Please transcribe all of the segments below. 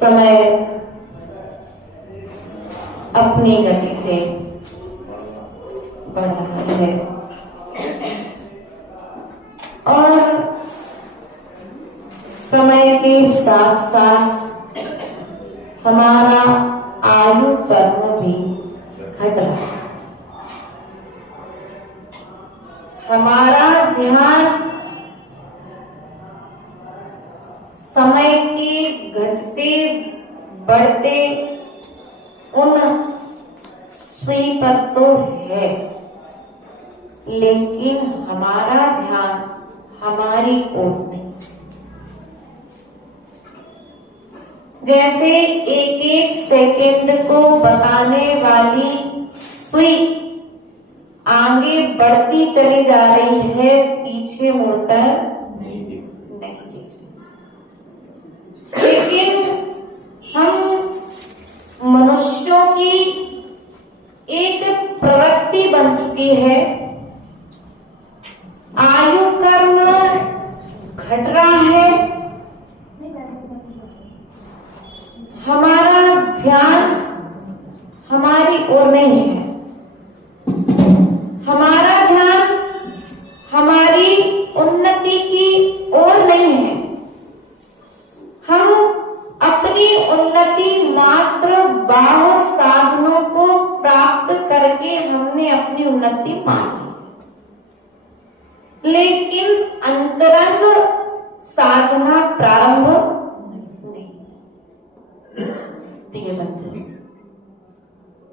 समय अपनी गति से बढ़ रही है और समय के साथ साथ हमारा आयु पर्व भी घट रहा है। हमारा ध्यान समय के घटते बढ़ते उन सुई पर तो है, लेकिन हमारा ध्यान हमारी ओर नहीं। जैसे एक एक सेकंड को बताने वाली सुई आगे बढ़ती चली जा रही है, पीछे मुड़कर नेक्स्ट। लेकिन हम मनुष्यों की एक प्रवृत्ति बन चुकी है, आयु कर्म घट रहा है, हमारा ध्यान हमारी ओर नहीं है, हमारा ध्यान हमारी उन्नति की ओर नहीं है। हम अपनी उन्नति मात्र बाह्य साधनों को प्राप्त करके हमने अपनी उन्नति मान ली, लेकिन अंतरंग साधना प्रारंभ नहीं। प्रिय बंधु,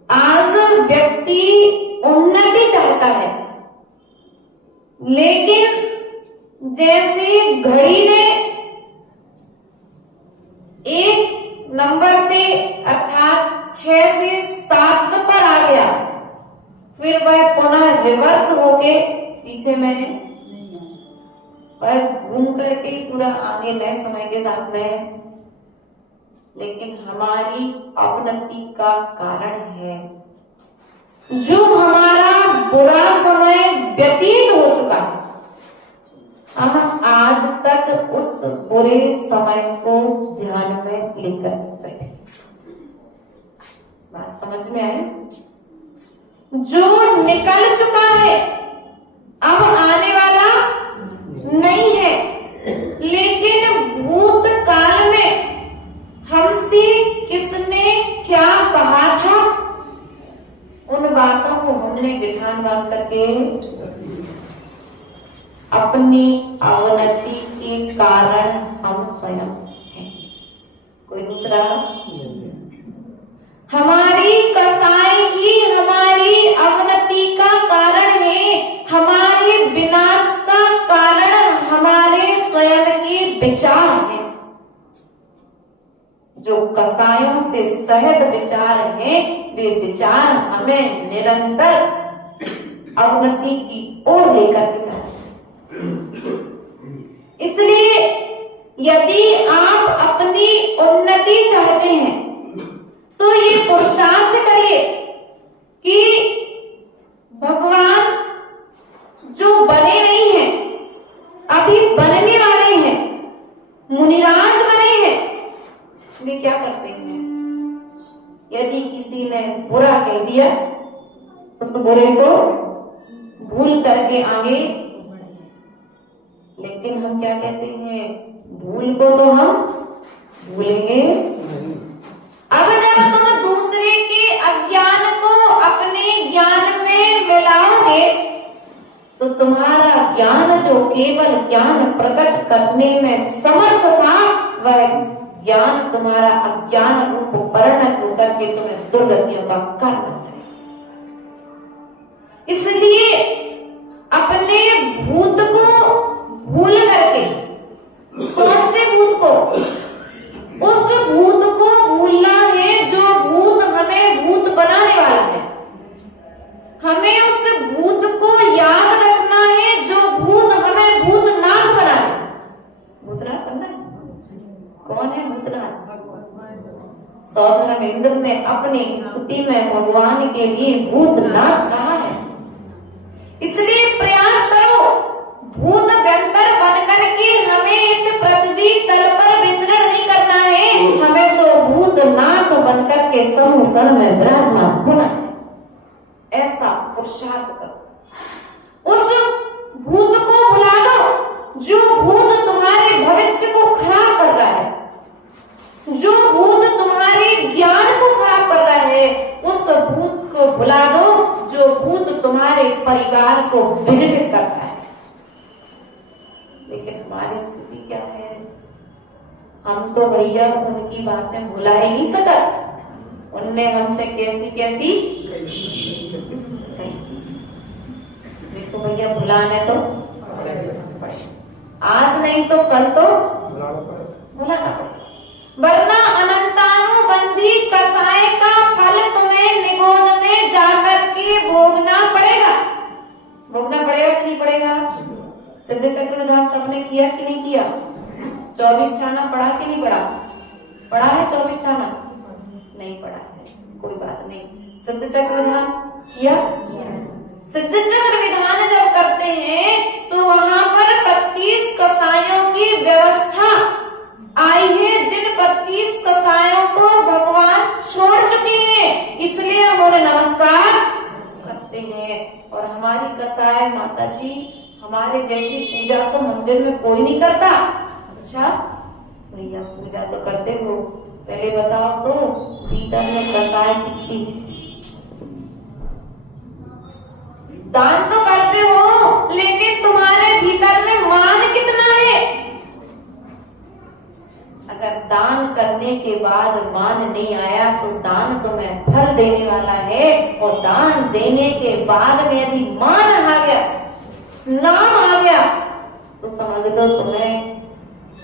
आज व्यक्ति उन्नति चाहता है, लेकिन जैसे घड़ी ने एक नंबर से अर्थात 6 से 7 पर आ गया, फिर वह पुनः रिवर्स होके पीछे में वह घूम करके पूरा आगे नए समय के साथ में, लेकिन हमारी अवनति का कारण है जो हमारा बुरा समय व्यतीत हो चुका है। हम आज तक उस बुरे समय को ध्यान में लेकर बैठे। बात समझ में आई? जो निकल चुका है अब आने वाला नहीं है, लेकिन भूतकाल में हमसे किसने क्या कहा था, उन बातों को हमने गिठान बांध करके अपनी अवनति के कारण हम स्वयं हैं। कोई दूसरा? हमारी कसाई ही हमारी अवनति का कारण है, हमारे विनाश का कारण हमारे स्वयं के विचार हैं। जो कसायों से सहज विचार हैं, वे विचार हमें निरंतर अवनति की ओर लेकर के जाते हैं। इसलिए यदि आप अपनी उन्नति चाहते हैं तो ये पुरुषार्थ करिए कि भगवान जो बने नहीं हैं, अभी बनने वाले हैं, मुनिराज बने हैं, वे क्या करते हैं? यदि किसी ने बुरा कह दिया, उस बुरे को भूल करके आगे, लेकिन हम क्या कहते हैं? भूल को तो हम भूलेंगे। अब जब तुम दूसरे के अज्ञान को अपने ज्ञान में मिलाओगे तो तुम्हारा ज्ञान जो केवल ज्ञान प्रकट करने में समर्थ था, वह ज्ञान तुम्हारा अज्ञान रूप परिणत होकर के तुम्हें दुर्गतियों का कारण बन जाए। इसलिए अपने भूत को भूल करके, कौन से भूत को? उस भूत को भूलना है जो भूत हमें भूत बनाने वाला है। हमें उस भूत को याद रखना है जो भूत हमें भूतनाथ बनाए। भूतनाथ बनना है? कौन है भूतनाथ? सौधर्मेंद्र ने अपनी स्तुति में भगवान के लिए भूतनाथ कहा है। इसलिए प्रयास करो, भूत व्यंतर बनकर के हमें इस पृथ्वी तल पर विचरण नहीं करना है, हमें तो भूतनाथ बनकर के समूह सर में विराजमान होना है। ऐसा पुरुषार्थ करो। उस भूत को भुला दो जो भूत तुम्हारे भविष्य को खराब कर रहा है, जो भूत तुम्हारे ज्ञान को खराब कर रहा है, उस भूत को भुला दो जो भूत तुम्हारे परिवार को विघटित करता है। लेकिन हमारी स्थिति क्या है? हम तो भैया उनकी बातें भुला ही नहीं सकते। उनने हमसे कैसी कैसी कही। देखो भैया भुलाने तो आज नहीं तो कल तो भुलाना पड़ेगा, वरना अनंतानुबंधी कसाय का फल तुम्हें निगोद में जाकर के भोगना पड़ेगा। भोगना पड़ेगा कि नहीं पड़ेगा? सिद्ध चक्र विधान सबने किया कि नहीं किया? 24 ठाना पढ़ा कि नहीं पढ़ा? पढ़ा है 24 ठाना? नहीं पढ़ा है, कोई बात नहीं। सिद्ध चक्र विधान किया? सिद्ध चक्र विधान जब करते हैं तो वहां पर 25 कसायों की व्यवस्था आई है, जिन 25 कसायों को भगवान छोड़ चुके हैं, इसलिए हम उन्हें नमस्कार करते हैं। और हमारी कसाय माता जी हमारे जैसी पूजा तो मंदिर में कोई नहीं करता। अच्छा भैया पूजा तो करते हो, पहले बताओ तो भीतर में कसाय कितनी? दान तो करते हो लेकिन तुम्हारे भीतर में मान कितना है? अगर दान करने के बाद मान नहीं आया तो दान तुम्हें फल देने वाला है, और दान देने के बाद में यदि मान आ गया, नाम आ गया, तो समझ लो तुम्हें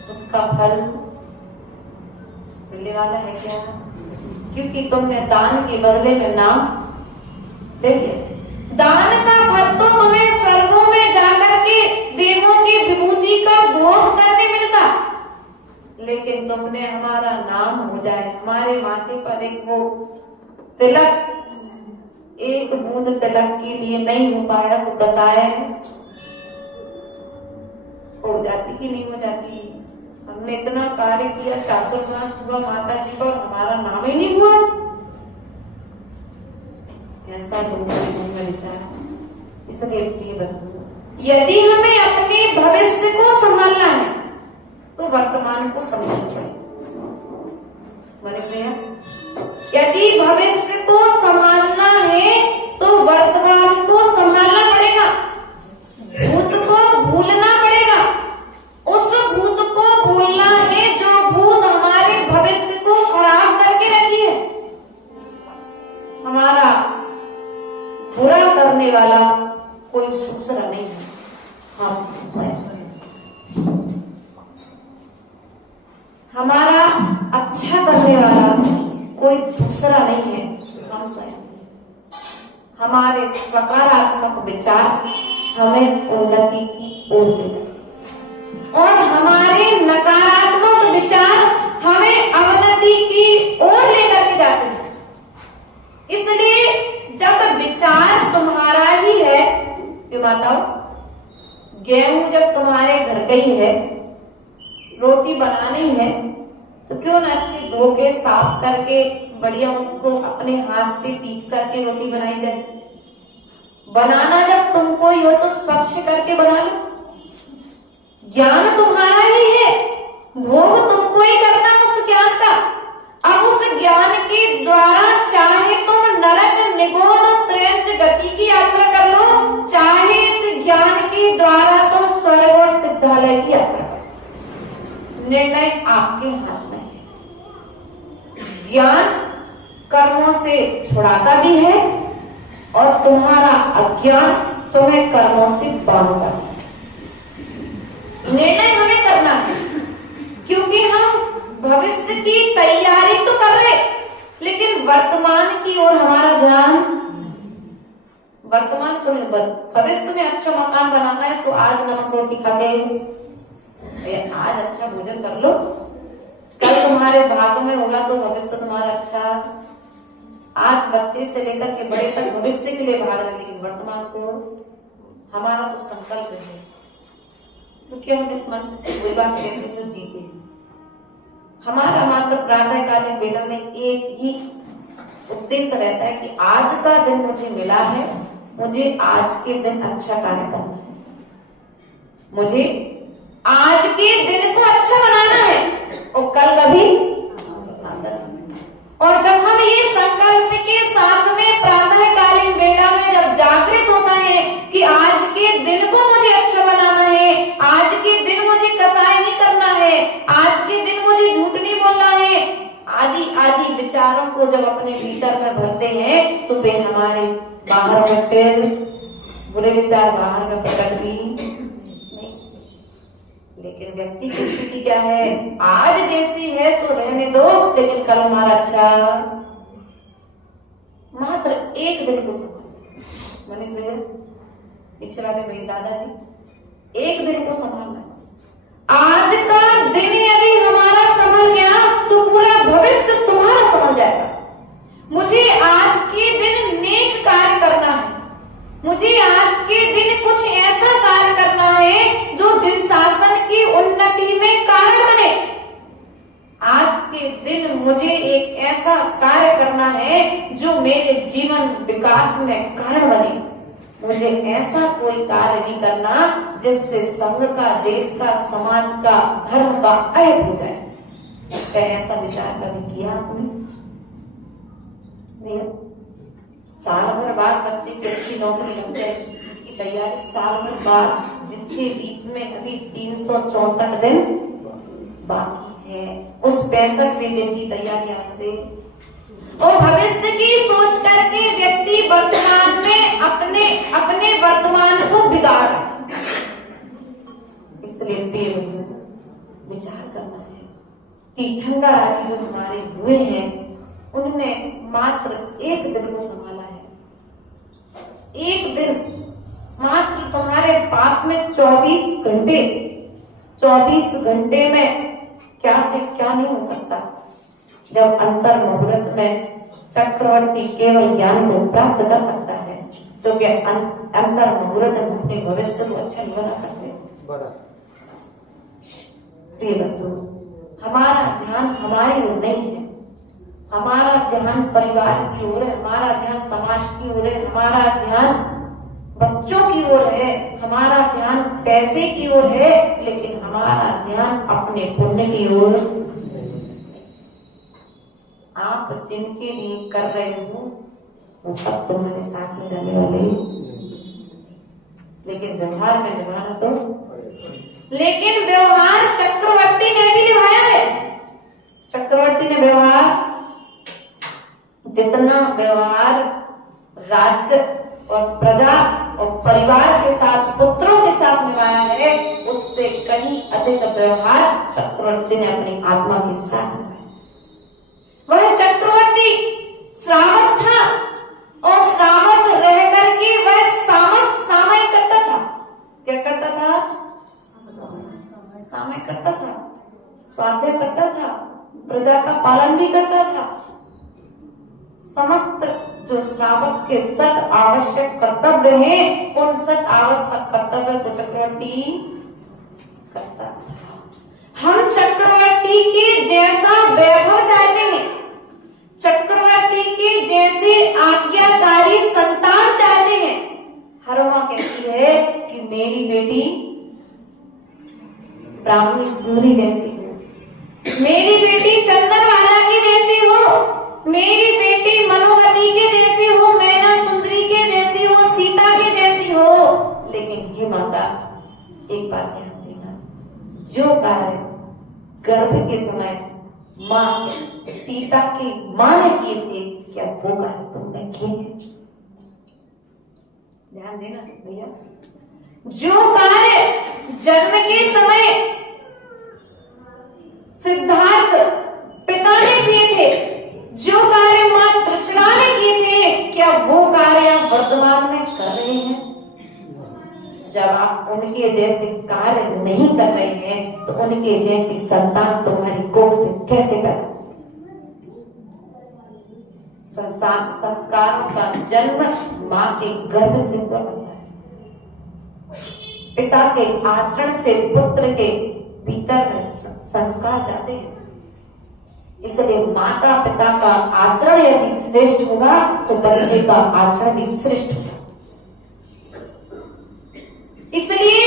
उसका फल मिलने वाला है क्या? क्योंकि तुमने दान के बदले में नाम ले लिया। दान का फल तो तुम्हें स्वर्गों में जाकर के देवों की विभूति का भोग करने मिलता, लेकिन तुमने हमारा नाम हो जाए, हमारे माथे पर एक वो तिलक, एक बूंद तिलक के लिए नहीं हो पाया, सो कसाय हो जाती कि नहीं हो जाती? हमने इतना कार्य किया, चातुर्मास हुआ माता जी का, और हमारा नाम ही नहीं हुआ। ऐसा लोगों के मन में विचार। इसलिए प्रिय बंधु, यदि हमें अपने भविष्य को संभालना है तो वर्तमान को समझना चाहिए। यदि भविष्य को संभालना है तो वर्तमान को संभालना पड़ेगा, भूत को भूलना पड़ेगा। उस भूत को भूलना है जो भूत हमारे भविष्य को खराब करके रखी है। हमारा बुरा करने वाला कोई दूसरा नहीं है, हम स्वयं। हमारा अच्छा करने वाला कोई दूसरा नहीं है, हम स्वयं। हमारे सकारात्मक विचार हमें उन्नति की ओर ले जाते, और हमारे नकारात्मक विचार हमें अवनति की ओर लेकर के जाते हैं। इसलिए जब विचार तुम्हारा ही है, ये बताओ, गेहूं जब तुम्हारे घर का ही है, रोटी बनानी है, तो क्यों ना अच्छी धो के साफ करके बढ़िया उसको अपने हाथ से पीस करके रोटी बनाई जाए। बनाना जब तुमको ही हो तो स्वच्छ करके बना लो। ज्ञान तुम्हारा ही है, भोग तुमको ही करना उस ज्ञान का। अब उस ज्ञान के द्वारा चाहे तुम नरक निगोद त्रयंच गति की यात्रा कर लो, चाहे इस ज्ञान के द्वारा तुम स्वर्ग और सिद्धालय की यात्रा कर लो। निर्णय आपके हाथ में है। ज्ञान कर्मों से छुड़ाता भी है, और तुम्हारा अज्ञान तुम्हें कर्मों से बांधता है। निर्णय हमें करना है, क्योंकि हम भविष्य की तैयारी तो कर रहे, लेकिन वर्तमान की ओर हमारा ध्यान, वर्तमान तो नहीं, भविष्य में अच्छा मकान बनाना है, तो आज नमक रोटी खाते, आज अच्छा भोजन कर लो, कल तुम्हारे भाग में होगा तो भविष्य तुम्हारा अच्छा। आज बच्चे से लेकर के बड़े तक भविष्य के लिए भाग रहे, लेकिन वर्तमान को हमारा तो संकल्प है, क्योंकि हम इस मंच से कोई बात कहते तो जीते हैं। हमारा मात्र प्रातःकालीन वेला में एक ही उद्देश्य रहता है कि आज का दिन मुझे मिला है, मुझे आज के दिन अच्छा कार्य करना है, मुझे आज के दिन को अच्छा बनाना है, और कल कभी। और जब हम ये संकल्प के साथ में प्रातःकालीन वेला में जब जागृत होता है कि आज के दिन को मुझे अच्छा बनाना है, आज के दिन मुझे कसाय नहीं करना है, आज के दिन मुझे झूठ नहीं बोलना है, आदि आदि विचारों को जब अपने भीतर में भरते हैं, तो वे हमारे बाहर में फिर बुरे विचार बाहर में प्रकट भी नहीं। लेकिन व्यक्ति की स्थिति क्या है, आज जैसी है तो रहने दो, लेकिन कल हमारा अच्छा मात्र एक दिन को संभालना। मनीष भैया पीछे वाले मेरे दादाजी, एक दिन को संभालना। आज का दिन यदि हमारा संभल गया तो पूरा भविष्य तुम्हारा संभल जाएगा। मुझे आज के दिन नेक कार्य करना है, मुझे आज के दिन कुछ ऐसा कार्य करना है जो जिन शासन की उन्नति में कारण बने। आज के दिन मुझे एक ऐसा कार्य करना है जो मेरे जीवन विकास में कारण बने। मुझे ऐसा कोई कार्य नहीं करना जिससे संघ का, देश का, समाज का, धर्म का अहित हो जाए। क्या ऐसा विचार कभी किया आपने? नहीं। साल भर बाद बच्चे की अच्छी नौकरी लग जाए इसकी तैयारी, साल भर बाद, जिसके बीच में अभी 364 दिन बाकी है, उस 65वें दिन की तैयारी आज से। और भविष्य की सोच करके व्यक्ति वर्तमान में अपने वर्तमान को बिगाड़। इसलिए विचार करना है। तीर्थंकर आदि जो हमारे हुए हैं उन्होंने मात्र एक दिन को संभाला है। एक दिन मात्र तुम्हारे पास में 24 घंटे, 24 घंटे में क्या से क्या नहीं हो सकता। जब अंतर मुहूर्त में चक्रवर्ती केवल ज्ञान को प्राप्त कर सकता है, तो क्या अंतर मुहूर्त में अपने भविष्य को अच्छा नहीं बना सकते। प्रिय बंधु, हमारा ध्यान हमारी ओर नहीं है, हमारा ध्यान परिवार की ओर है, हमारा ध्यान समाज की ओर है, हमारा ध्यान बच्चों की ओर है, हमारा ध्यान पैसे की ओर है, लेकिन हमारा ध्यान अपने पुण्य की ओर। आप जिनके लिए कर रहे हो वो सब तुम्हारे साथ में जाने वाले, लेकिन व्यवहार में निभाना तो। लेकिन व्यवहार चक्रवर्ती ने भी निभाया है। चक्रवर्ती ने व्यवहार, जितना व्यवहार राज्य और प्रजा और परिवार के साथ, पुत्रों के साथ निभाया है, उससे कहीं अधिक व्यवहार चक्रवर्ती ने अपनी आत्मा के साथ निभाया। वह चक्रवर्ती श्रावक था और श्रावक रह करके वह सामय करता था। क्या करता था? सामय करता था, स्वाध्याय करता था, प्रजा का पालन भी करता था। समस्त जो श्रावक के सत आवश्यक कर्तव्य हैं, उन सत आवश्यक कर्तव्य को चक्रवर्ती करता था। हम चक्रवर्ती के जैसा वैभव चाहते हैं, चक्रवर्ती के जैसे आज्ञाकारी संतान चाहते हैं। हर माँ कहती है कि मेरी बेटी ब्राह्मणी सुंदरी जैसी हो, मेरी बेटी चंद्रमाला की जैसी हो, मेरी बेटी मनोवती के जैसी हो, मैना सुंदरी के जैसी हो, सीता के जैसी हो। लेकिन हे माता, एक बात ध्यान देना, जो कार्य गर्भ के समय माँ सीता की माँ ने किए थे, क्या वो कार्य तुमने किए? ध्यान देना भैया, जो कार्य जन्म के समय सिद्धार्थ पिता ने किए थे, जो कार्य मां त्रिशला ने किए थे, क्या वो कार्य आप वर्तमान में कर रहे हैं? जब आप उनके जैसे कार्य नहीं कर रहे हैं तो उनके जैसी संतान तुम्हारी कोख से कैसे पैदा? संस्कारों का जन्म मां के गर्भ से हुआ है। पिता के आचरण से पुत्र के भीतर में संस्कार जाते हैं। इसलिए माता पिता का आचरण यदि श्रेष्ठ होगा तो बच्चे का आचरण भी श्रेष्ठ होगा। इसलिए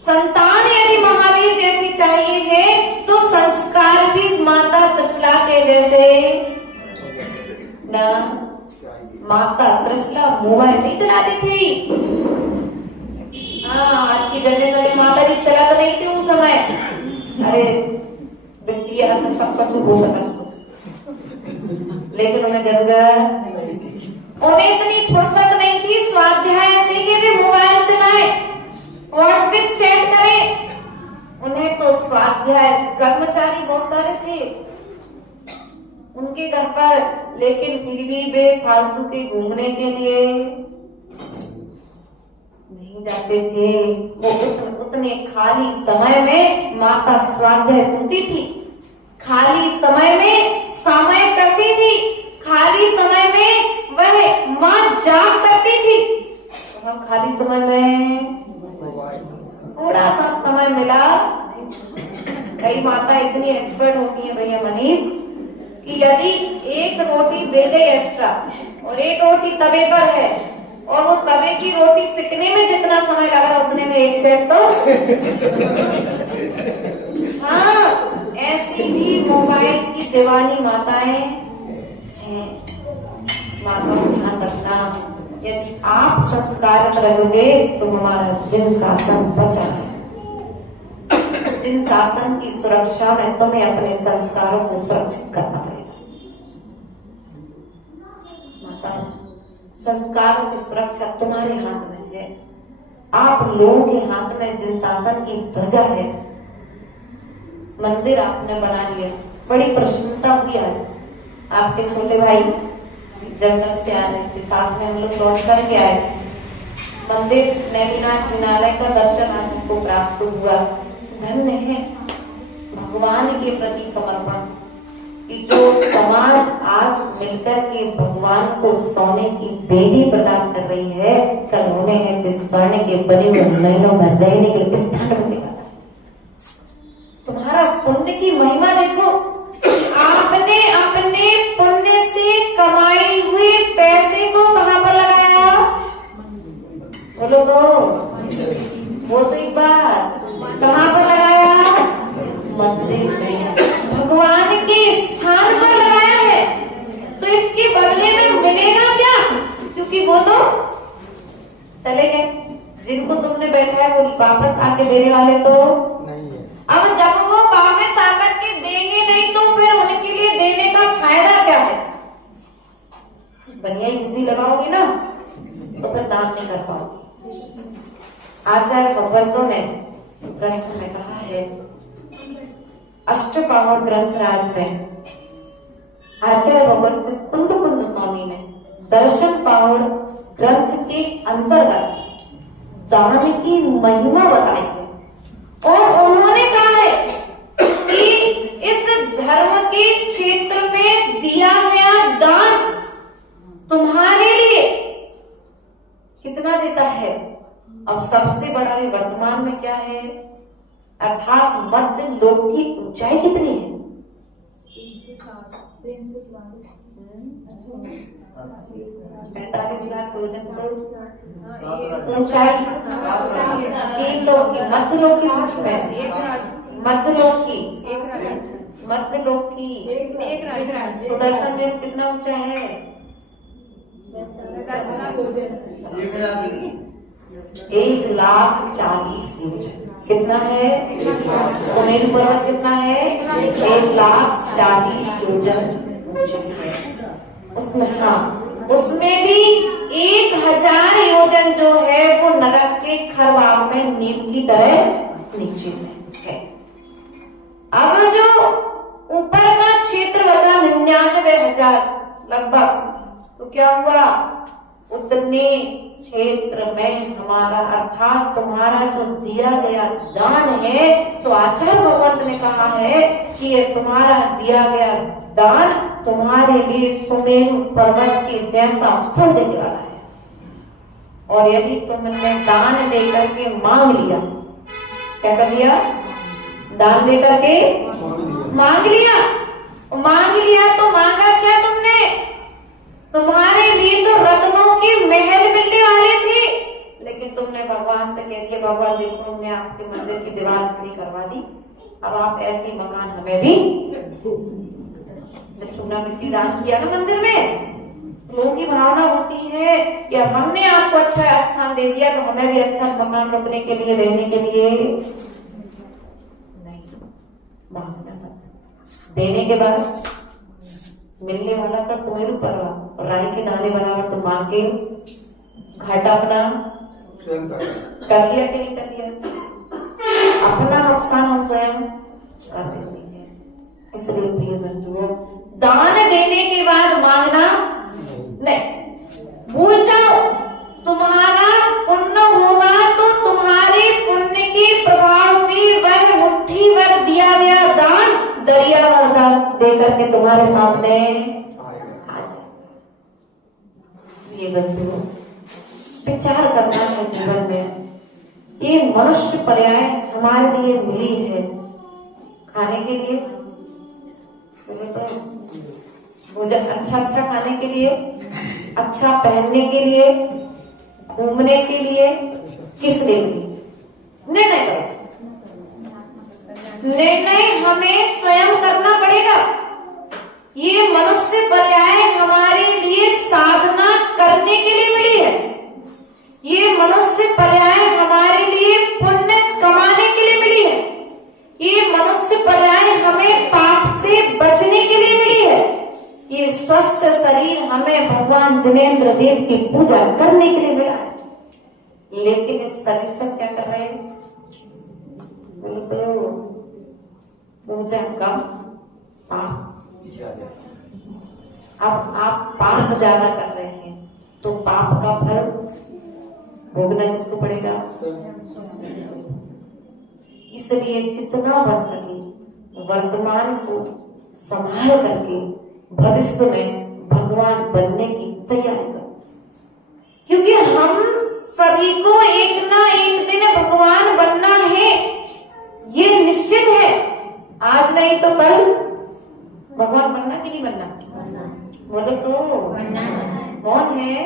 संतान यदि महावीर जैसी चाहिए है तो संस्कार भी माता त्रिशला के जैसे ना। माता त्रिशला मोबाइल नहीं चलाती थी। हाँ, आज की जनरेशन में माता जी चला तो नहीं थी उस समय। अरे वित्तीय सब कुछ हो सका, लेकिन उन्हें जरूरत, उन्हें इतनी फुर्सत नहीं थी स्वाध्याय से कि वे पे मोबाइल चलाए, व्हाट्सएप चैट करें। उन्हें तो स्वाध्याय कर्मचारी बहुत सारे थे उनके घर पर, लेकिन फिर भी वे फालतू के घूमने के लिए नहीं जाते थे। वो उतने खाली समय में माँ का स्वाध्याय सुनती थी, खाली समय में समय करती थी, खाली समय में वह माँ जाग करती थी। तो हम खाली समय में थोड़ा सा समय मिला, कई माता इतनी एक्सपर्ट होती है भैया मनीष कि यदि एक रोटी दे गई एक्स्ट्रा और एक रोटी तवे पर है और वो तवे की रोटी सिकने में जितना समय लग रहा उतने में एक सेट तो हाँ, ऐसी भी मोबाइल की दीवानी माताएं हैं। माताओं ध्यान रखना, यदि आप संस्कार रहोगे तो हमारा जिन शासन बचा है। जिन शासन की सुरक्षा में तुम्हें अपने संस्कारों को सुरक्षित करना पड़ेगा। माता, संस्कारों की सुरक्षा तुम्हारे हाथ में है। आप लोगों के हाथ में जिन शासन की ध्वजा है। मंदिर आपने बना लिया, बड़ी प्रसन्नता हुई है। आपके छोटे भाई जंगल से आ रहे थे, साथ में हम लोग लौट करके आए। मंदिर नैमिनाथ जिनालय का दर्शन आज हमको प्राप्त हुआ। धन्य है भगवान के प्रति समर्पण कि जो समाज आज मिलकर के भगवान को सोने की बेदी प्रदान कर रही है, कल उन्हें ऐसे स्वर्ण के बने हुए महलों में रहने के स्थान मिलेगा। तुम्हारा पुण्य की महिमा देखो, आपने अपने पुण्य से कमाई हुए पैसे को कहां पर लगाया? बोलो तो एक बार कहां पर लगाया? मंदिर में, भगवान के स्थान पर लगाया है। तो इसके बदले में मिलेगा क्या? क्योंकि वो तो चले गए, जिनको तुमने बैठा है वो वापस आके देने वाले तो नहीं है। अब जब वो वापस आकर के देंगे नहीं तो फिर उनके लिए देने का फायदा क्या है? बढ़िया हिंदी लगाओगी ना तो फिर दान नहीं कर पाओगी। आचार्य भगवंतों ने ग्रंथ में कहा है, अष्टपाहर ग्रंथ राज में आचार्य भगवंत कुंद कुंद स्वामी ने दर्शन पाहर ग्रंथ के अंतर्गत दान की महिमा बताई है। और उन्होंने कहा है कि इस धर्म के क्षेत्र में दिया गया दान तुम्हारे लिए कितना देता है। अब सबसे बड़ा भी वर्तमान में क्या है, अर्थात मध्य लोक की ऊंचाई कितनी है? 45 लाख रोजन ऊंचाई। 3 लोग की, मध्य लोक की पूछ में, मध्य लोक की, मध्य लोक की सुदर्शन में कितना ऊंचा है? 1,40,000 योजन। कितना है? सुमेरु पर्वत कितना है? 1,40,000 योजन। उसमें हाँ, उसमें भी 1,000 योजन जो है वो नरक के खरवाग में नीम की तरह नीचे में है। अब जो ऊपर का क्षेत्र बचा 99,000 लगभग, तो क्या हुआ? उतने क्षेत्र में हमारा अर्थात तुम्हारा जो दिया गया दान है, तो आचार्य भगवंत ने कहा है कि ये तुम्हारा दिया गया दान तुम्हारे लिए सुमेरु पर्वत के जैसा फल देने वाला है। और यदि तुमने दान देकर के मांग लिया, क्या कर लिया? दान देकर के मांग लिया। मांग लिया तो मांगा क्या तुमने? तुम्हारे लिए तो रत्नों के महल मिलने वाले थे, लेकिन तुमने भगवान से कह दिया, भगवान देखो हमने आपके मंदिर की दीवार खड़ी करवा दी, अब आप ऐसी मकान हमें भी। जब चूना मिट्टी दान किया ना मंदिर में, लोगों की भावना होती है कि अब हमने आपको अच्छा स्थान दे दिया तो हमें भी अच्छा मकान रुकने के लिए, रहने के लिए। नहीं, देने के बाद मिलने वाला था सुमेरु पर्वत, राई के दाने बराबर तुम मांगे, घाटा अपना स्वयं कर दिया कि नहीं कर दिया? अपना नुकसान हम स्वयं कर देते हैं। इसलिए प्रिय बंधुओं, दान देने के बाद मांगना नहीं। भूल जाओ, तुम्हारा पुण्य होगा तो तुम्हारे पुण्य के प्रभाव से वह मुट्ठी भर दिया गया दान दरिया भर दे करके तुम्हारे सामने आ जाए। ये बंधुओं, विचार करना है जीवन में। ये मनुष्य पर्याय हमारे लिए मिली है खाने के लिए, तो भोजन अच्छा अच्छा खाने के लिए, अच्छा पहनने के लिए, घूमने के लिए, किस लिए? निर्णय करो। निर्णय हमें स्वयं करना पड़ेगा। ये मनुष्य पर्याय हमारे लिए साधना करने के लिए मिली है। ये मनुष्य पर्याय हमारे लिए पुण्य कमाने के लिए मिली है। ये मनुष्य पर्याय हमें पाप से बचने के लिए मिली है। ये स्वस्थ शरीर हमें भगवान जिनेंद्र देव की पूजा करने के लिए मिला है। लेकिन इस शरीर से क्या कर रहे हैं? बोलो तो पूजा कम, पाप। अब आप पाप ज्यादा कर रहे हैं तो पाप का फल भोगना किसको पड़ेगा? इसलिए जितना बन सके वर्तमान को संभाल करके भविष्य में भगवान बनने की तैयारी करो, क्योंकि हम सभी को एक ना एक दिन भगवान बनना है। ये निश्चित है। आज नहीं तो कल भगवान बनना कि नहीं बनना? बोलो तो कौन है?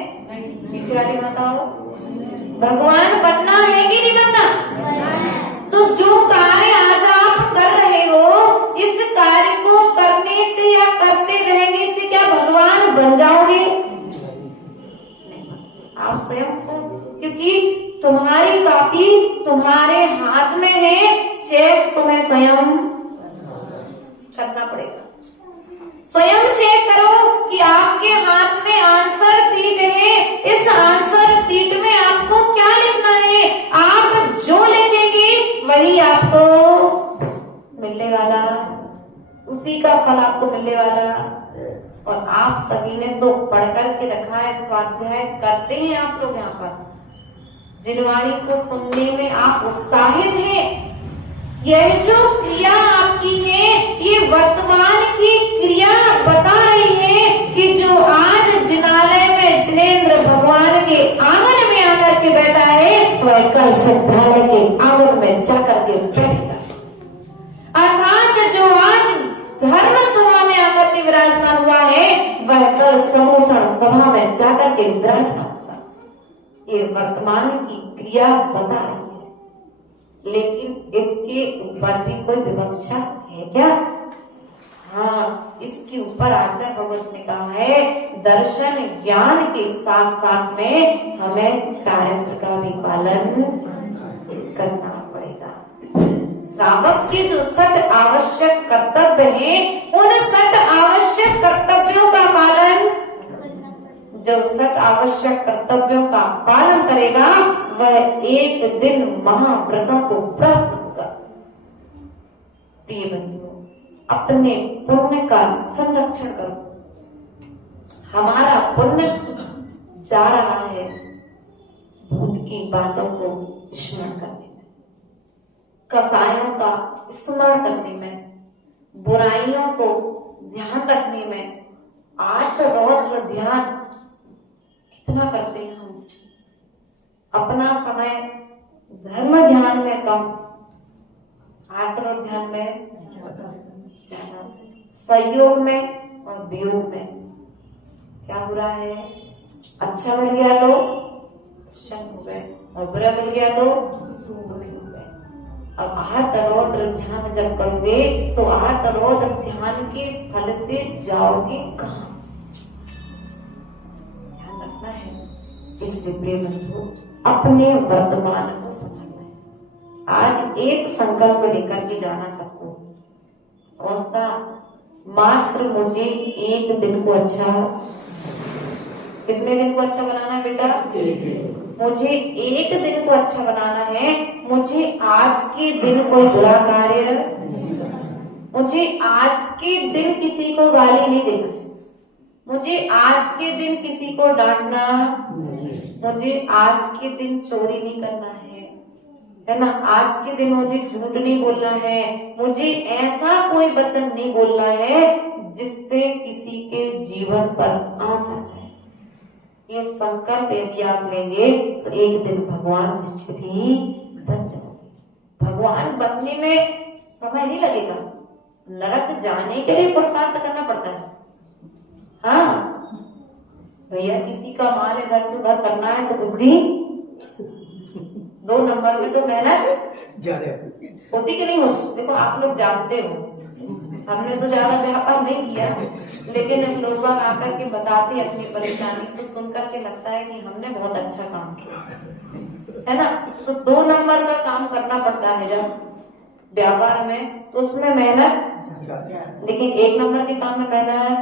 पीछे वाली बताओ। भगवान बनना है कि नहीं बनना? तो जो कार्य आज आप कर रहे हो, इस कार्य को करने से या करते रहने से क्या भगवान बन जाओगे? आप स्वयं को, क्योंकि तुम्हारी कॉपी तुम्हारे हाथ में है, चेक तुम्हें स्वयं करना पड़ेगा। स्वयं चेक करो कि आपके हाथ में आंसर सीट है। इस आंसर सीट में आपको क्या लिखना है? आप जो लिखेंगे वही आपको मिलने वाला, उसी का फल आपको मिलने वाला। और आप सभी ने तो पढ़ कर के रखा है, स्वाध्याय करते हैं आप लोग यहाँ पर। जिनवाणी को सुनने में आप उत्साहित हैं। यह जो क्रिया आपकी है, ये वर्तमान की क्रिया बता रही है कि जो आज जिनालय में जिनेंद्र भगवान के आंगन में आकर के बैठा है, वह कल सिद्धालय के आंगन में जाकर के बैठेगा। अर्थात जो आज धर्म सभा में आकर के विराजमान हुआ है, वह कल समूषण सभा में जाकर के विराजमान होगा। ये वर्तमान की क्रिया बता रही है। लेकिन इसके ऊपर भी कोई विवक्षा है क्या? हाँ, इसके ऊपर आचार्य भगवत ने कहा है, दर्शन ज्ञान के साथ साथ में हमें चारित्र का भी पालन करना पड़ेगा। श्रावक के जो 6 आवश्यक कर्तव्य हैं, उन 6 आवश्यक कर्तव्यों का पालन, जो 6 आवश्यक कर्तव्यों का पालन करेगा, वह एक दिन महाव्रतों को प्राप्त होगा। प्रिय बंधुओं, अपने पुण्य का संरक्षण करो। हमारा पुण्य जा रहा है भूत की बातों को स्मरण करने में, कसायों का स्मरण करने में, बुराइयों को ध्यान रखने में। आर्त रौद्र ध्यान कितना करते हैं हम? अपना समय धर्म ध्यान में कम, आर्त रौद्र ध्यान में ज्यादा। संयोग में और वियोग में क्या बुरा है? अच्छा मिल गया तो प्रसन्न हो गए, और बुरा मिल गया तो दुखी हो गए। अब आर्त रौद्र ध्यान जब करोगे तो आर्त रौद्र ध्यान के फल से जाओगे कहाँ? ध्यान रखना है। इसलिए प्रिय बंधु, अपने वर्तमान को संभालना है। आज एक संकल्प लेकर के जाना सबको। कौन सा? मात्र मुझे एक दिन को अच्छा, कितने दिन को अच्छा बनाना है बेटा? मुझे एक दिन को अच्छा बनाना है, मुझे आज के दिन कोई बुरा कार्य, मुझे आज के दिन किसी को गाली नहीं देना है, मुझे आज के दिन किसी को डांटना, मुझे आज के दिन चोरी नहीं करना है ना, आज के दिन मुझे झूठ नहीं बोलना है, मुझे ऐसा कोई वचन नहीं बोलना है जिससे किसी के जीवन पर आँच आ जाए। ये संकल्प यदि आप लेंगे तो एक दिन भगवान निश्चित ही बन जाओगे। भगवान बनने में समय नहीं लगेगा, नरक जाने के लिए पुरुषार्थ करना पड़ता है। हाँ भैया, किसी का माल इधर से उधर करना है तो बुद्धि 2 नंबर में तो मेहनत होती कि नहीं होती। देखो आप लोग जानते हो, हमने तो ज्यादा व्यापार नहीं किया, लेकिन लोग आकर के बताते अपनी परेशानी तो सुनकर के लगता है कि हमने बहुत अच्छा काम किया है ना। तो 2 नंबर का काम करना पड़ता है जब व्यापार में, तो उसमें मेहनत, लेकिन 1 नंबर के काम में मेहनत।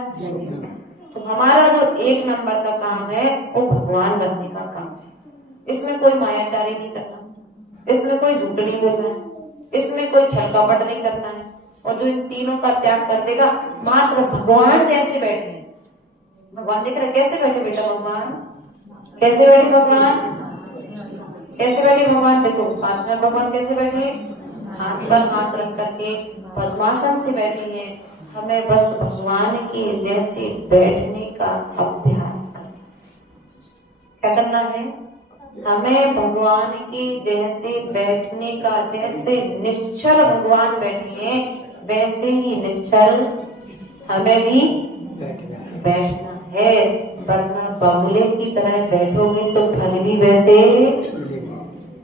तो हमारा जो 1 नंबर का काम है वो भगवान बनने का काम है। इसमें कोई मायाचारी नहीं करना, इसमें कोई झूठ नहीं बोलना है, इसमें कोई छल कपट नहीं करना है। और जो इन तीनों का त्याग कर देगा, मात्र भगवान जैसे बैठे, भगवान देख रहे कैसे बैठे बेटा, भगवान कैसे बैठे, भगवान कैसे बैठे, भगवान देखो आश्रम भगवान कैसे बैठे, हाथ पर हाथ रख करके पद्मासन से बैठे हैं। हमें बस भगवान के जैसे बैठने का अभ्यास करना। क्या करना है? हमें भगवान के जैसे बैठने का, जैसे निश्चल भगवान बैठे हैं वैसे ही निश्चल हमें भी बैठना है। वरना बगुले की तरह बैठोगे तो फल भी वैसे,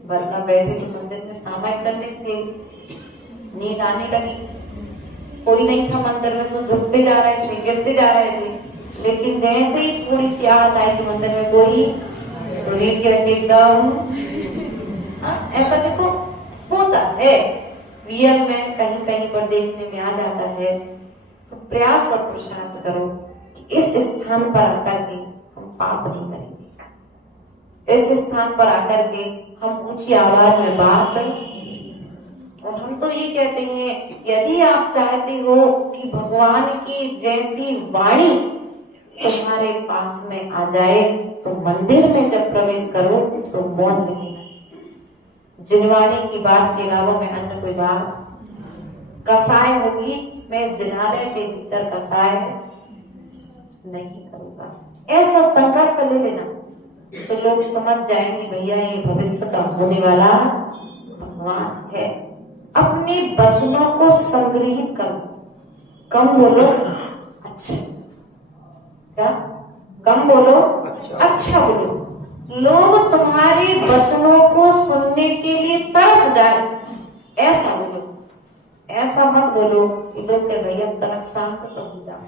वरना बैठे तो मंदिर में सामायिक करने थे, नींद आने लगी, कोई नहीं था मंदिर में, तो झुकते जा रहे थे, गिरते जा रहे थे। लेकिन जैसे ही थोड़ी सी आहट आई कि मंदिर में कोई, तो नींद की हड्डी एकदम, ऐसा देखो होता है रियल में, कहीं कहीं पर देखने में आ जाता है। तो प्रयास और पुरुषार्थ करो कि इस स्थान पर आकर के हम पाप नहीं करेंगे, इस स्थान पर आकर के हम ऊंची आवाज में बात करें। और हम तो ये कहते हैं, यदि आप चाहते हो कि भगवान की जैसी वाणी तुम्हारे पास में आ जाए तो मंदिर में जब प्रवेश करो तो मौन नहीं, जिनवाणी की बात के अलावा में अन्य कोई बात, कसाय होगी, मैं इस जिनालय के भीतर कसाय नहीं करूंगा, ऐसा संकल्प ले लेना तो लोग समझ जाएंगे भैया ये भविष्य का होने वाला भगवान है। अपने वचनों को संग्रहित करो, कम बोलो अच्छा, क्या कम बोलो अच्छा बोलो। लोग तुम्हारे वचनों को सुनने के लिए तरस जाए, ऐसा बोलो। ऐसा मत बोलो कि लोग के भैया तनक शांत तो हो जाओ,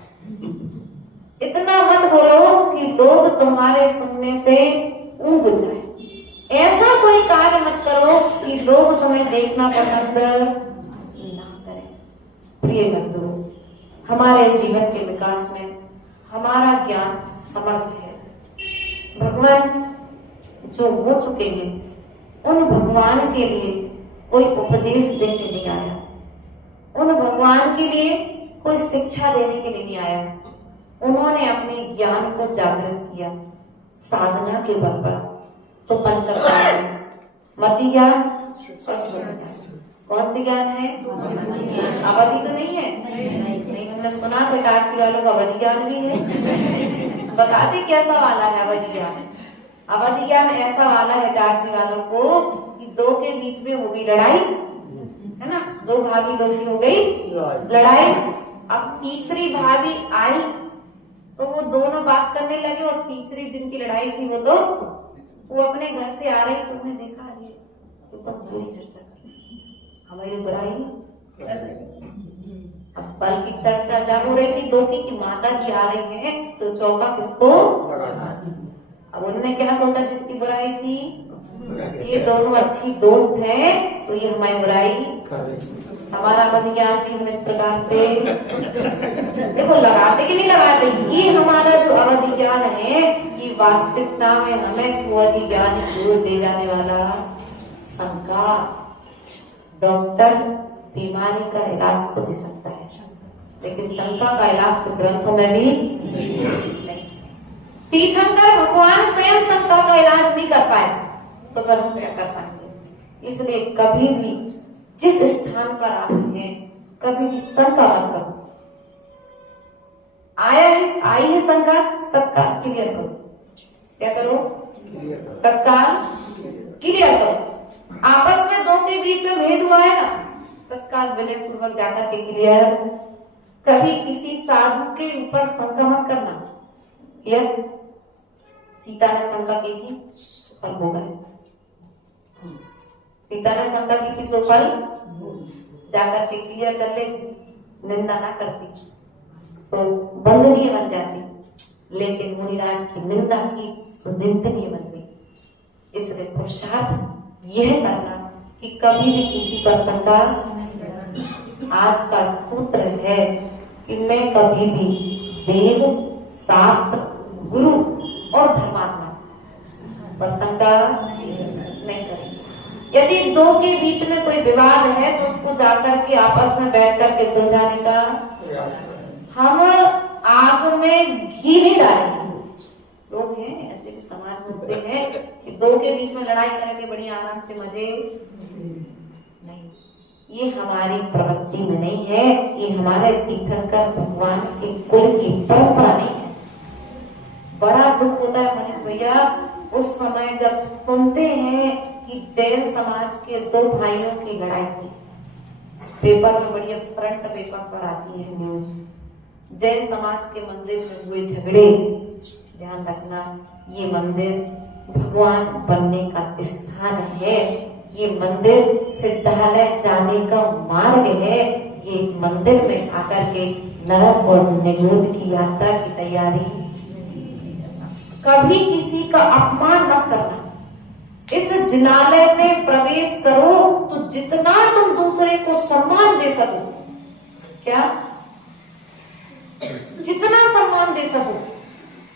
इतना मत बोलो कि लोग तुम्हारे सुनने से ऊब जाए। ऐसा कोई कार्य मत करो कि लोग तुम्हें देखना पसंद ना करें। प्रिय बंधुओं, हमारे जीवन के विकास में हमारा ज्ञान समर्थ है। भगवान जो हो चुके हैं उन भगवान के लिए कोई उपदेश देने नहीं आया, उन भगवान के लिए कोई शिक्षा देने के लिए नहीं आया। उन्होंने अपने ज्ञान को जागृत किया साधना के बल पर। तो पंचकाल मति ज्ञान, कौन सी ज्ञान है? अवधि तो नहीं है, नहीं हमने सुना था काशी वालों का अवधि ज्ञान भी है। बता दे कैसा वाला है अवधि ज्ञान? अवधि ज्ञान ऐसा वाला है काशी वालों को कि 2 के बीच में हो गई लड़ाई, है ना, 2 भाभी लोग की हो गई लड़ाई। अब तीसरी भाभी आई तो वो दोनों बात करने लगे, और तीसरी जिनकी लड़ाई थी वो अपने घर से आ रही तो उन्हें देखा ये तो बुरी चर्चा कर हमारी बुराई। अब बल की चर्चा जब हो रही थी 2 की माता जी आ रही है तो चौका किसको? अब उन्होंने क्या सोचा, जिसकी बुराई थी ये दोनों अच्छी दोस्त हैं, तो ये हमारी बुराई, हमारा अवधि ज्ञान भी हम इस प्रकार से देखो लगाते कि नहीं लगाते। ये हमारा जो अवधि ज्ञान है, ये वास्तविकता में हमें अवधि ज्ञान गुरु दे जाने वाला शंका। डॉक्टर बीमारी का इलाज तो दे सकता है, लेकिन शंका का इलाज तो ग्रंथों में भी नहीं। तीर्थंकर भगवान स्वयं शंका का इलाज नहीं कर पाए, तो फिर हम क्या कर पाएंगे। इसलिए कभी भी जिस स्थान पर आते हैं, कभी भी शंका मत करो। आई है शंका, तत्काल क्लियर करो। क्या करो? तत्काल क्लियर करो। आपस में दो के बीच में भेद हुआ है ना, तत्काल विनय पूर्वक जाकर के क्लियर। कभी किसी साधु के ऊपर शंका मत करना। क्लियर? सीता ने शंका की थी, फल हो गए। सीता ने शंका की थी, तो फल जाकर के क्लियर कर ले, निंदा ना करती तो वंदनीय बन जाती। लेकिन मुनिराज की निंदा की तो निंदनीय बन गई। इसलिए पुरुषार्थ यह करना कि कभी भी किसी पर शंका। आज का सूत्र है कि मैं कभी भी देव, शास्त्र, गुरु और धर्मात्मा पर शंका नहीं करेंगे। यदि दो के बीच में कोई विवाद है तो उसको जाकर के आपस में बैठ कर के सुलझाने का, हम आग में घी नहीं डालेंगे। लोग हैं ऐसे भी समाज में होते हैं कि दो के बीच में लड़ाई करके बड़ी आराम से मजे नहीं। ये हमारी प्रवृत्ति में नहीं है, ये हमारे तीर्थंकर भगवान के कुल की परंपरा नहीं है। बड़ा दुख होता है मनीष भैया उस समय जब सुनते हैं कि जैन समाज के दो भाइयों की लड़ाई हुई। पेपर में बढ़िया फ्रंट पेपर पर आती है न्यूज, जैन समाज के मंदिर में हुए झगड़े। ध्यान रखना, ये मंदिर भगवान बनने का स्थान है, ये मंदिर सिद्धालय जाने का मार्ग है। ये इस मंदिर में आकर के नरक और निगोद की यात्रा की तैयारी। कभी किसी का अपमान मत करना। इस जिनालय में प्रवेश करो तो जितना तुम दूसरे को सम्मान दे सको, क्या जितना सम्मान दे सको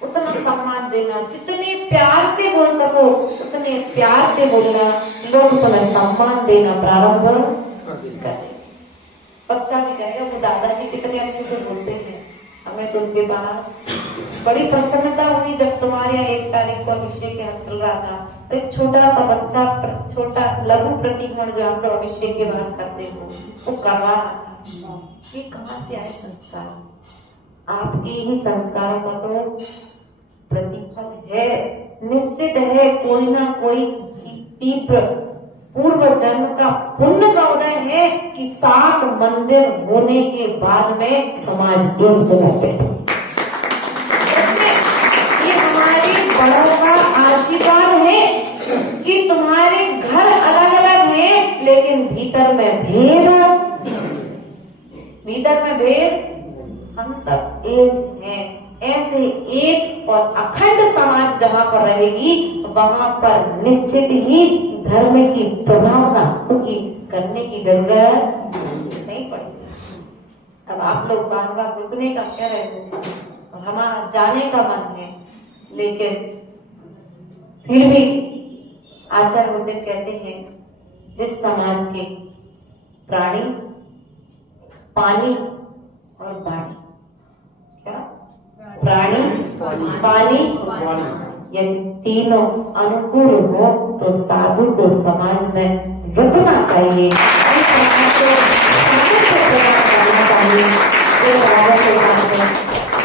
उतना सम्मान देना, जितने प्यार से बोल सको उतने प्यार से बोलना। लोग तुम्हें सम्मान देना प्रारंभ कर। बच्चा भी कहेगा वो दादाजी कितने अच्छे से बोलते हैं, हमें तो उनके पास बड़ी प्रसन्नता हुई जब तुम्हारे यहाँ 1 तारीख को अभिषेक यहाँ चल रहा था। तो एक छोटा सा बच्चा, छोटा लघु प्रतिक्रमण जो आप लोग अभिषेक के बाद करते हो, वो करवा रहा था। ये कहाँ से आए संस्कार? आपके ही संस्कारों का तो प्रतिफल है, निश्चित है। कोई ना कोई तीव्र पूर्व जन्म का पुण्य का उदय है कि 7 मंदिर होने के बाद में समाज एक जगह बैठे। ये हमारे बड़ों का आशीर्वाद है कि तुम्हारे घर अलग अलग हैं, लेकिन भीतर में भेद हो। भीतर में भेद, हम सब एक हैं। ऐसे एक और अखंड समाज जहाँ पर रहेगी वहां पर निश्चित ही धर्म की प्रभावना होगी, करने की जरूरत नहीं पड़ेगी। अब आप लोग बार बार रुकने का कह रहे हो, हमारा जाने का मन है, लेकिन फिर भी आचार्य गुरुदेव कहते हैं जिस समाज के प्राणी, पानी और वाणी, क्या प्राणी, पानी, यदि तीनों अनुकूल हो तो साधु को समाज में रुकना चाहिए।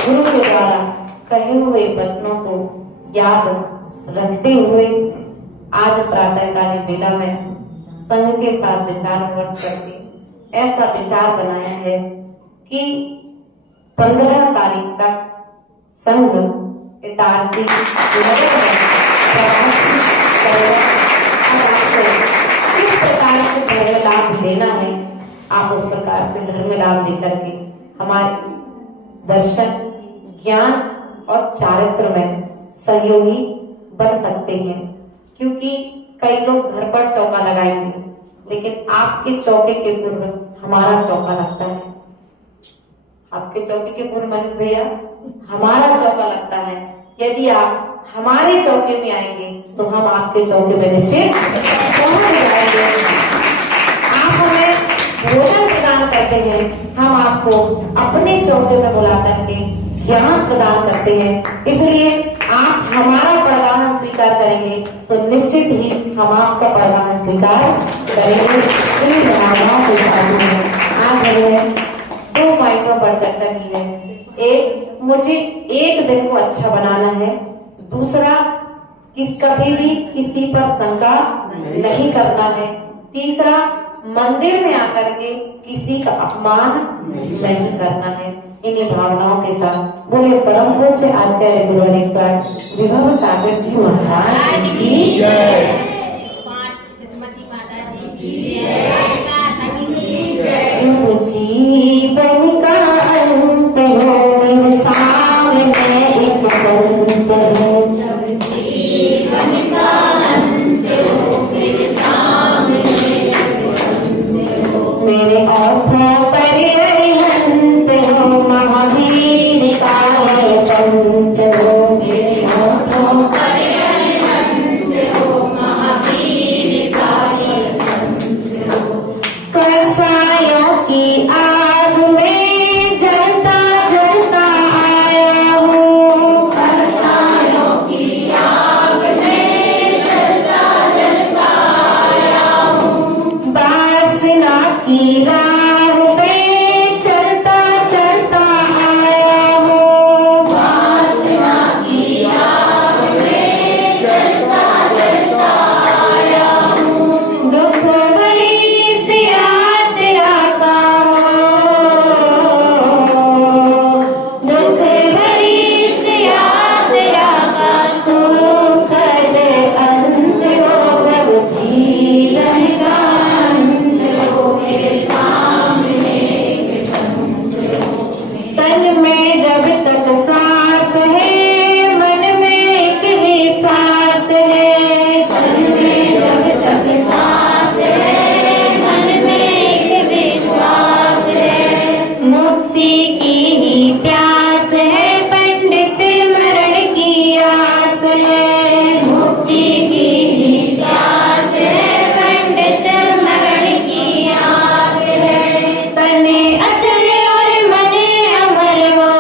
गुरु के द्वारा कहे हुए वचनों को याद रखते हुए आज प्रातःकालीन बेला में संघ के साथ विचार विमर्श करके ऐसा विचार बनाया है कि 15 तारीख तक संघ इटारसी किस प्रकार से धर्म लाभ लेना है, आप उस प्रकार से धर्म लाभ लेकर के हमारे दर्शन, ज्ञान और चारित्र में सहयोगी बन सकते हैं। क्योंकि कई लोग घर पर चौका लगाएंगे, लेकिन आपके चौके के पूर्व हमारा चौका लगता है। आपके चौके के पूर्व मनीष भैया हमारा चौका लगता है। यदि आप हमारे चौके में आएंगे तो हम आपके चौके में निश्चित पहुंच जाएंगे। आप हमें भोजन प्रदान करते हैं, हम आपको अपने चौके में बुला करके ज्ञान प्रदान करते हैं। इसलिए आप हमारा प्रदान स्वीकार करेंगे तो निश्चित ही हम आपका प्रदान स्वीकार करेंगे। इन भावनाओं के साथ आज हमने 2 पॉइंटों पर चर्चा की है। एक, मुझे एक दिन को अच्छा बनाना है। दूसरा, कभी भी किसी पर शंका नहीं करना है। तीसरा, मंदिर में आकर के किसी का अपमान नहीं करना है। इन्हीं भावनाओं के साथ बोले परम पूज्य आचार्य गुरुवरेश्वर विभव सागर जी महाराज की जय। जीवन का अंत हो मेरे सामने एक संत हो, जीवन का अंत हो मेरे सामने एक संत हो, मेरे ओठों पर हरिहंत हो महावीर का पंत हो, मेरे ओठों पर हरिहंत हो महावीर का पंत हो। कसायों की आग में जलता जलता आया हूँ, कसायों की आग में जलता जलता आया हूँ, वासना की राह पे चलता चलता आया हूँ, वासना की राह पे चलता चलता आया हूँ, दुख भरी सी तेरा काम, दुख भरी सिया तेरा का सुख अंत हो, जब जीवन का अंत हो मेरे सामने एक संत हो। तन में जब तक सांस है मन में एक विश्वास है, तन में जब तक सांस है मन में एक विश्वास है, मुक्ति की ही प्यास है पंडित मरण की आस है, मुक्ति की ही प्यास है पंडित मरण की आस है, तने अचल और मने अमर हो,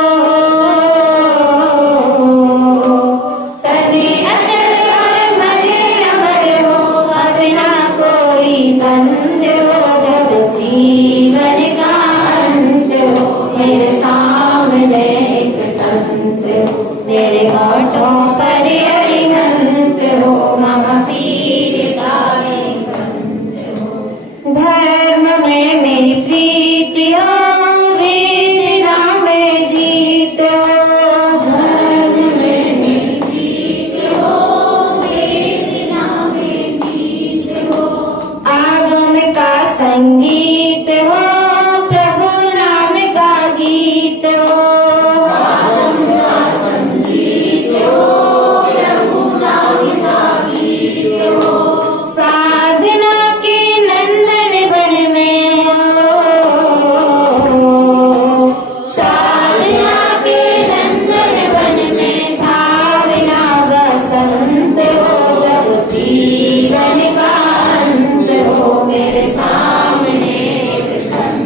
तने अचल और मने अमर हो, अपना कोई बंद हो, जब जीवन का अंत हो मेरे सामने एक संत हो, मेरे होठों पर अरिहंत हो महावीर का एक पंत हो। धर्म में मेरी प्रीति हो, वेदना में जीत हो, धर्म में मेरी प्रीति हो, वेदना में जीत हो, आगम का संगीत हो प्रभु नाम का गीत हो, आगम का संगीत हो प्रभु नाम का गीत हो, साधना के नंदन वन में हो, साधना के नंदन वन में भावना बसंत हो, जब जीवन का अंत हो मेरे सामने एक संत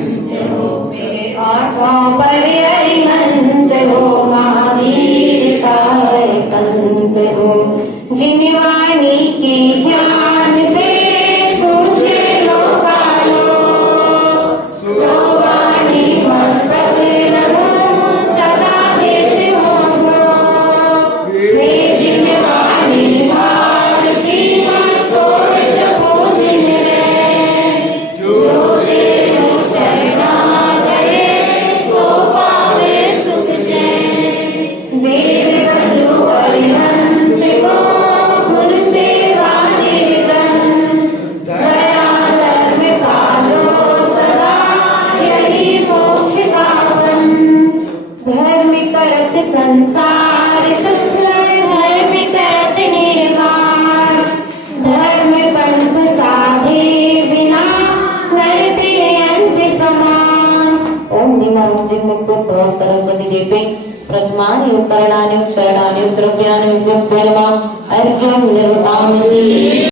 नमो सरस्वती देवे प्रथमानि उपकरणानि चरणानि द्रव्याणि अर्घ्यं निर्वापयामि।